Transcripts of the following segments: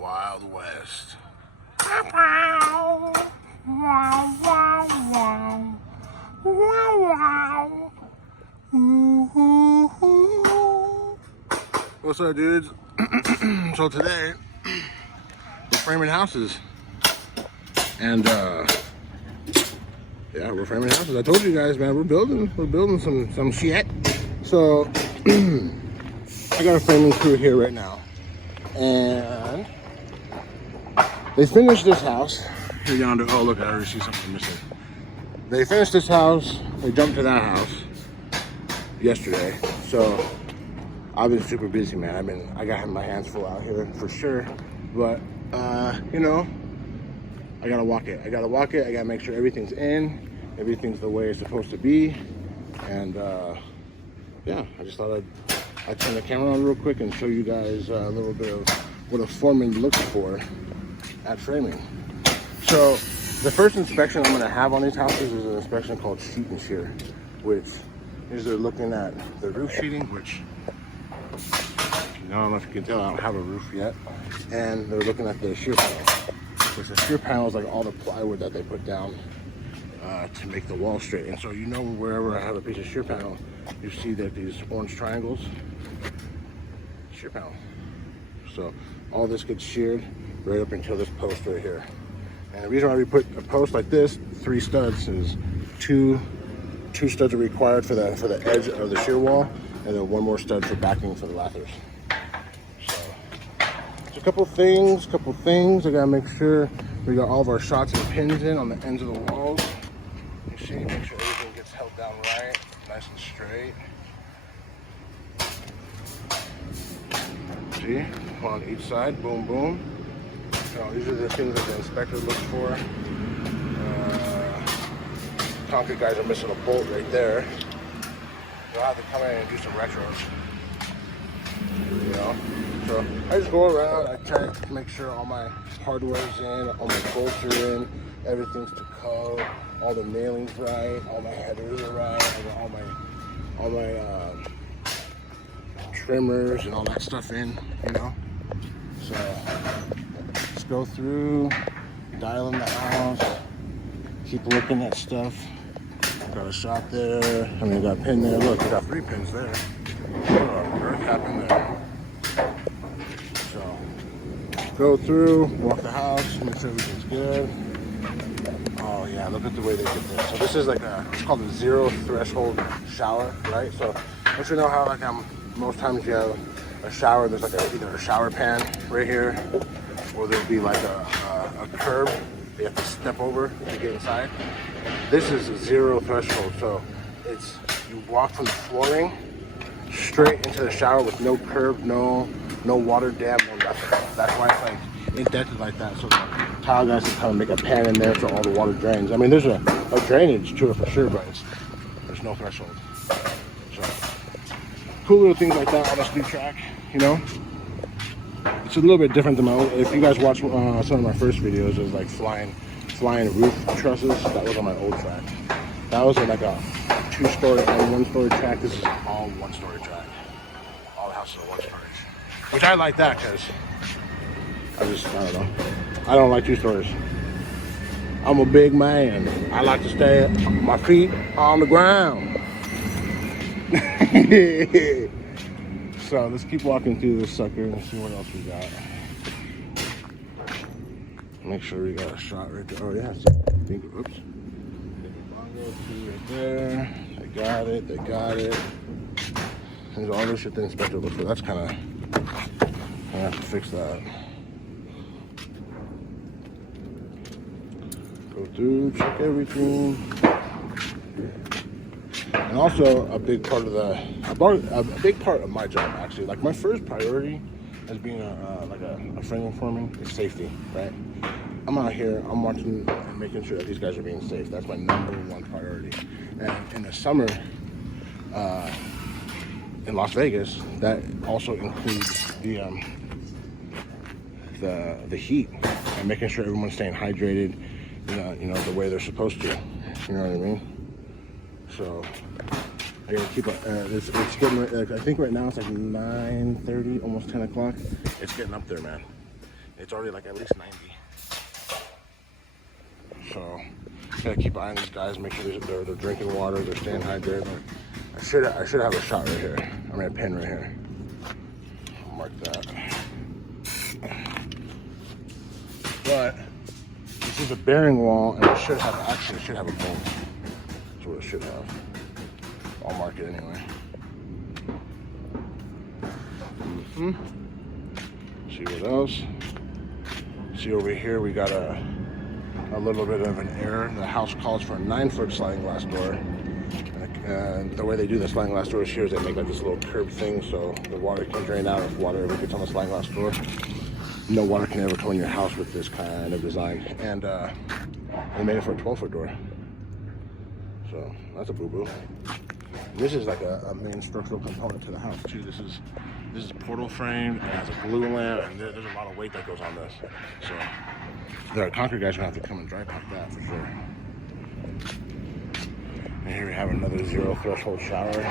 Wild West. What's up, dudes? So today we're framing houses, and yeah, we're framing houses. I told you guys, man, we're building some shit. So I got a framing crew here right now, and they finished this house here yonder. Oh, look, I already see something missing. They finished this house. They jumped to that house yesterday. So I've been super busy, man. I got my hands full out here for sure. But you know, I gotta walk it. I gotta make sure everything's in, everything's the way it's supposed to be. And yeah, I just thought I'd turn the camera on real quick and show you guys a little bit of what a foreman looks for at framing. So the first inspection I'm gonna have on these houses is an inspection called sheet and shear, which is they're looking at the roof sheeting, which I don't know if you can tell, I don't have a roof yet. And they're looking at the shear panel, which the shear panel is like all the plywood that they put down to make the wall straight. And so, you know, wherever I have a piece of shear panel, you see that these orange triangles, shear panel. So all this gets sheared right up until this post right here. And the reason why we put a post like this, 3 studs, is two studs are required for the edge of the shear wall, and then 1 more stud for backing for the lathers. A couple things. I gotta make sure we got all of our shots and pins in on the ends of the walls. You see, make sure everything gets held down right, nice and straight. See, on each side, boom, boom. So these are the things that the inspector looks for. Concrete guys are missing a bolt right there. They'll have to come in and do some retros. You know? So I just go around, I try to make sure all my hardware's in, all my bolts are in, everything's to code, all the nailing's right, all my headers are right, I got all my trimmers and all that stuff in, you know. So just go through, dial in the house, keep looking at stuff. Got a shot there, I mean, got a pin there. Look, we got 3 pins there. Earth cap in there. Go through, walk the house, make sure everything's good. Oh yeah, look at the way they did this. So this is like it's called a 0 threshold shower, right? So don't you know how like most times you have a shower, there's like either a shower pan right here, or there'll be like a curb you have to step over to get inside. This is a 0 threshold, so it's you walk from the flooring straight into the shower with no curb, no water dam, no nothing. That's why it's like indented like that, so the tile guys can kind of make a pan in there so all the water drains. I mean, there's a drainage to it for sure, but there's no threshold. So cool little things like that on this new track, you know. It's a little bit different than my old. If you guys watch some of my first videos, it was like flying roof trusses. That was on my old track. That was like a 2-story and 1-story track. This is all 1-story track. All the houses are 1-story. Which I like that because I don't know. I don't like 2 stories. I'm a big man. I like to stay my feet on the ground. So let's keep walking through this sucker and see what else we got. Make sure we got a shot right there. Oh yeah, oops. Bongo 2 right there. They got it. There's all this shit the inspector looks for. That's kind of, I have to fix that. Go through, check everything. And also a big part of my job actually, like my first priority as being a framing foreman is safety, right? I'm out here, I'm watching and making sure that these guys are being safe. That's my #1 priority. And in the summer, in Las Vegas, that also includes the heat and making sure everyone's staying hydrated, you know, the way they're supposed to. You know what I mean? So I gotta keep it's getting, I think right now it's like 9:30, almost 10 o'clock. It's getting up there, man. It's already like at least 90. So gotta keep eyeing these guys, make sure they're drinking water, they're staying hydrated. I should have a shot right here. I mean a pin right here. I'll mark that. But this is a bearing wall, and it should have a bolt. That's what it should have. I'll mark it anyway. See what else? See over here, we got a little bit of an error. The house calls for a 9-foot sliding glass door. And the way they do the sliding glass doors here is they make like this little curved thing so the water can drain out if water ever gets on the sliding glass door. No water can ever come in your house with this kind of design. And they made it for a 12-foot door. So that's a boo-boo. This is like a main structural component to the house too. This is portal framed and has a glue lamp, and there's a lot of weight that goes on this. So the concrete guys are gonna have to come and dry pack that for sure. And here we have another 0 threshold shower.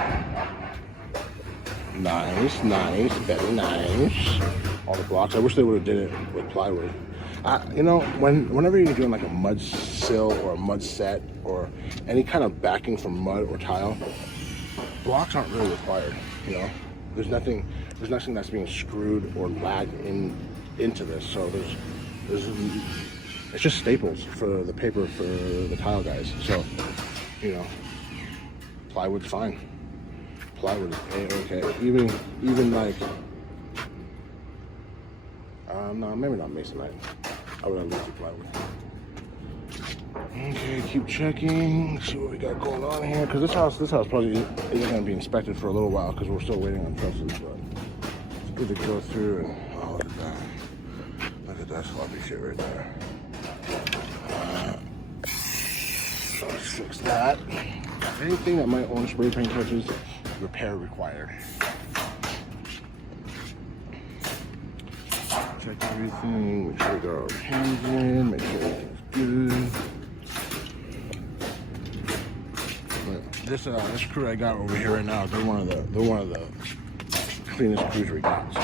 Nice, very nice. All the blocks. I wish they would have did it with plywood. You know, whenever you're doing like a mud sill or a mud set or any kind of backing from mud or tile, blocks aren't really required. You know, there's nothing that's being screwed or lagged into this. So it's just staples for the paper for the tile guys. So, you know, plywood's fine. Plywood is A-okay. Even like, no, maybe not masonite. I would have used plywood. Okay, keep checking. See what we got going on here. Because this house probably isn't going to be inspected for a little while because we're still waiting on trusses. But it's good to go through and oh, look at that. Look at that sloppy shit right there. Let's fix that. Anything that might own spray paint touches, repair required. Check everything, make sure we got our pins in, make sure everything's good. But this crew I got over here right now, they're one of the cleanest crews we got. So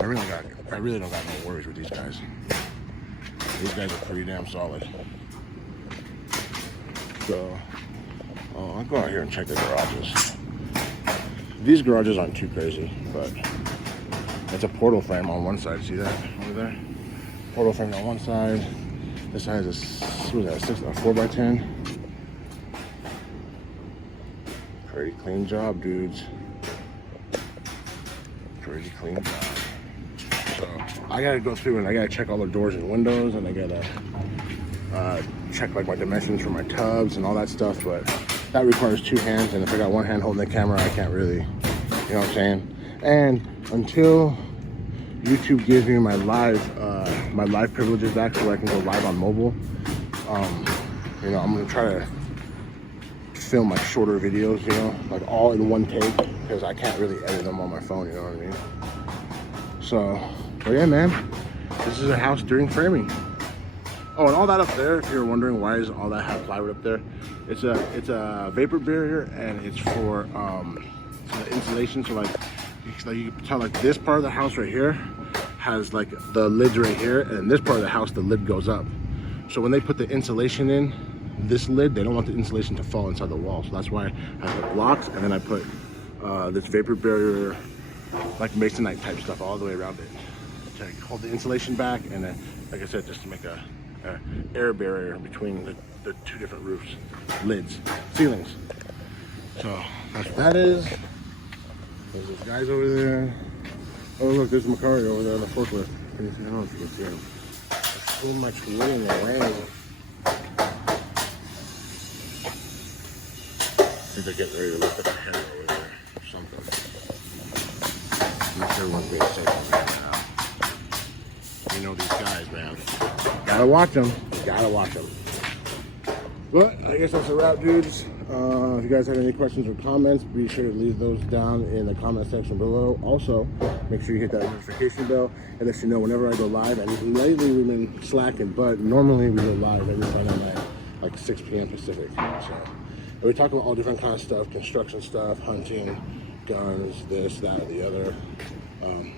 I really don't got no worries with these guys. These guys are pretty damn solid. So I'll go out here and check the garages. These garages aren't too crazy, but it's a portal frame on one side. See that over there? Portal frame on one side. This side is a 4x10. Pretty clean job, dudes. Pretty clean job. So I gotta go through and I gotta check all the doors and windows, and I gotta check like my dimensions for my tubs and all that stuff. But that requires 2 hands, and if I got one hand holding the camera, I can't really, you know what I'm saying? And until YouTube gives me my live privileges back so I can go live on mobile, you know, I'm gonna try to film like shorter videos, you know, like all in one take, because I can't really edit them on my phone, you know what I mean? So, but yeah, man, this is a house during framing. Oh, and all that up there, if you're wondering why is all that have plywood up there, it's a vapor barrier, and it's for the insulation. So like you can tell, like this part of the house right here has like the lids right here, and this part of the house the lid goes up. So when they put the insulation in this lid, they don't want the insulation to fall inside the wall. So that's why I put blocks, and then I put this vapor barrier, like masonite type stuff all the way around it to hold the insulation back, and then, like I said, just to make a air barrier between the 2 different roofs, lids, ceilings. So that's what that is. There's those guys over there. Oh look, there's Macari over there on the forklift. I don't know if you can see him. There's so much wood in the way. I think they're getting ready to lift up a head over there or something. I'm not sure everyone's being safe over here now. You know these guys, man. Gotta watch them. Gotta watch them. But I guess that's a wrap, dudes. If you guys have any questions or comments, be sure to leave those down in the comment section below. Also, make sure you hit that notification bell and let you know whenever I go live. And lately we've been slacking, but normally we go live every Friday night, like 6 p.m. Pacific. So we talk about all different kinds of stuff, construction stuff, hunting, guns, this, that, or the other.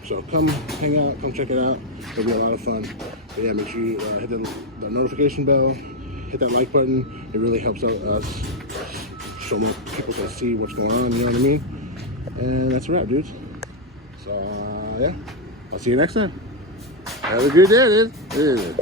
So come hang out, come check it out. It'll be a lot of fun. But yeah, make sure you hit the notification bell, hit that like button. It really helps out us so more people can see what's going on, you know what I mean? And that's a wrap, dudes. So yeah, I'll see you next time. Have a good day, dude.